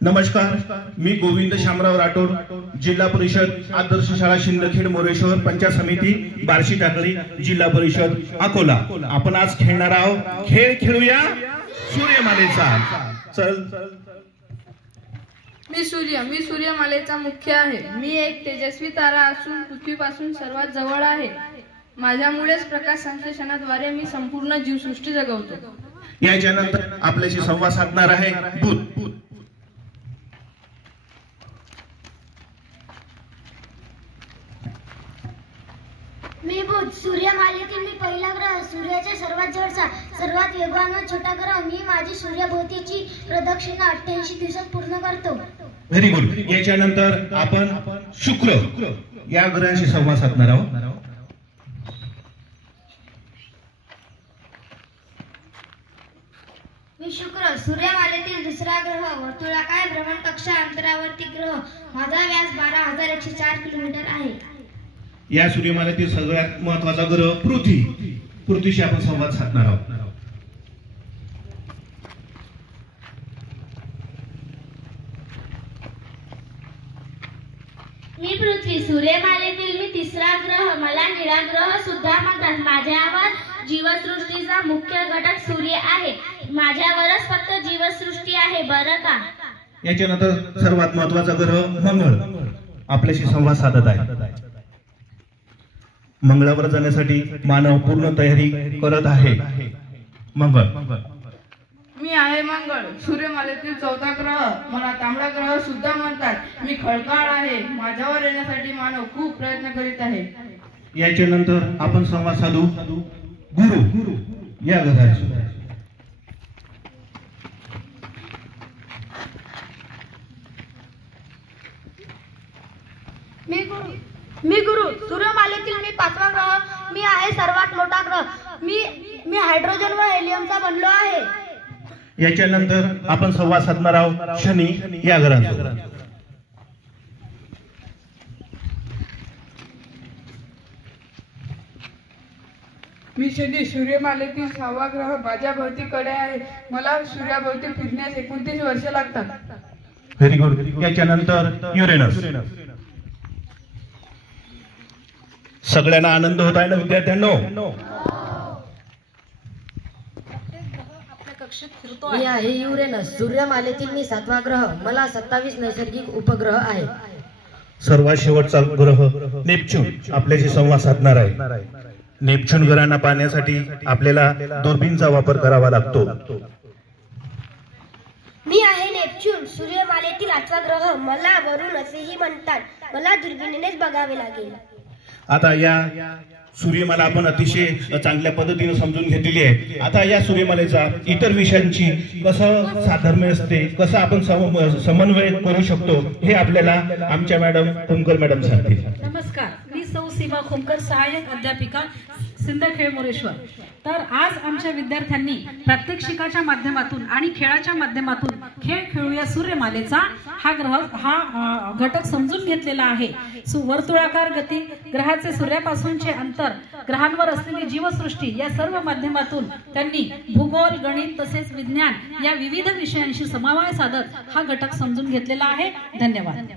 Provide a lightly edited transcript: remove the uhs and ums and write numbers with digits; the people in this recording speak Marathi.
नमस्कार, मी गोविंद शामराव राठोड, जिल्हा परिषद आदर्श शाळा शिंदखेड मोरेश्वर पंचायत समिती बार्शी टाकळी, जिल्हा परिषद अकोला। आपण आज खेळणार आहोत खेळ खेळूया सूर्यमालेचा। चल। मी सूर्यमालेचा मुख्य आहे। मी एक तेजस्वी तारा असून पृथ्वीपासून सर्वात जवळ आहे। माझ्यामुळेच प्रकाश संश्लेषणाद्वारे मी संपूर्ण जीवसृष्टी जगवतो। याच्यानंतर आपल्याशी संवाद साधणार आहे बुध। मी बुध, सूर्यमालेतील मी पहिला ग्रह, सूर्याच्या सर्वात जवळचा, सर्वात वेगवान व छोटा ग्रह। मी माझी सूर्याभोवतीची प्रदक्षिणा 88 दिवसात पूर्ण करतो। Very good. याच्यानंतर आपण शुक्र या ग्रहाशी संवाद साधणार आहोत। मी शुक्र, सूर्यमालेतील दुसरा ग्रह, वर्तुळाकार भ्रमणकक्षा अंतरावर्ती ग्रह। माझा व्यास 12,104 किलोमीटर आहे। या सूर्यमालेतील सगळ्यात महत्त्वाचा ग्रह पृथ्वी। पृथ्वीशी आपण संवाद साधणार आहोत। मी पृथ्वी, सूर्यमालेतील मी तिसरा ग्रह। मला निळा ग्रह सुद्धा म्हणतात। माझ्यावर जीवसृष्टीचा मुख्य घटक सूर्य आहे। माझ्यावरच फक्त जीवसृष्टी आहे, बरं का? याच्यानंतर सर्वात महत्त्वाचा ग्रह मंगळ आपल्याशी संवाद साधत आहे। मंगळावर जाण्यासाठी मानव पूर्ण तयारी करत आहे। मंगळ। मी आहे मंगळ, सूर्यमालेतील चौथा ग्रह। मला तांबडा ग्रह सुद्धा म्हणतात। मी खडकाळ आहे। माझ्यावर येण्यासाठी मानव खूप प्रयत्न करीत आहे। याच्यानंतर आपण संवाद साधू गुरु या ग्रहाशी। मी गुरु, सूर्यमालेतील मी पाचवा ग्रह। मी आहे सर्वात मोठा ग्रह। मी हायड्रोजन व हेलियमचा बनलो आहे। याच्यानंतर आपण संवाद साधणार आहोत शनी या ग्रहाचा। मी शनी, सूर्यमालेतील 6वा ग्रह। माझ्या भोवतीकडे आहे। मला सूर्याभोवती फिरण्यास 29 वर्षे लागतात। Very good. याच्यानंतर युरेनस। सगळ्यांना आनंद होत आहे ना विद्यार्थ्यांनो? मी आहे युरेनस, सूर्यमालेतील मी 7वा ग्रह। मला 27 नैसर्गिक उपग्रह आहे। सर्वात शेवटचा ग्रह नेपच्यून आपल्याशी संवाद साधणार आहे। नेपच्यून ग्रहांना पाहण्यासाठी आपल्याला दुर्बीणचा वापर करावा लागतो। मी आहे नेपच्यून, सूर्यमालेतील 8वा ग्रह। मला वरुण असेही म्हणतात। मला दुर्बिणीनेच बघावे लागेल। आता या सूर्यमाला आपण अतिशय चांगल्या पद्धतीने समजून घेतलेली आहे। आता या सूर्यमालेचा इतर विषयांची कसं साधर्म्य असते, कसं आपण समन्वय करू शकतो, हे आपल्याला आमच्या मॅडम खुमकर मॅडम सांगतील। नमस्कार, मी सौ सीमा खुमकर, सहाय्यक अध्यापिका, सिंदखेड मोरेश्वर। तर आज आमच्या विद्यार्थ्यांनी प्रात्यक्षिकाच्या माध्यमातून आणि खेळाच्या माध्यमातून खेळ खेळूया सूर्यमालेचा हा घटक समजून घेतलेला आहे। वर्तुळाकार गती, ग्रहाचे सूर्यापासूनचे अंतर, ग्रहांवर असलेली जीवसृष्टी या सर्व माध्यमातून त्यांनी भूगोल, गणित तसेच विज्ञान या विविध विषयांशी समन्वय साधत हा घटक समजून घेतलेला आहे। धन्यवाद।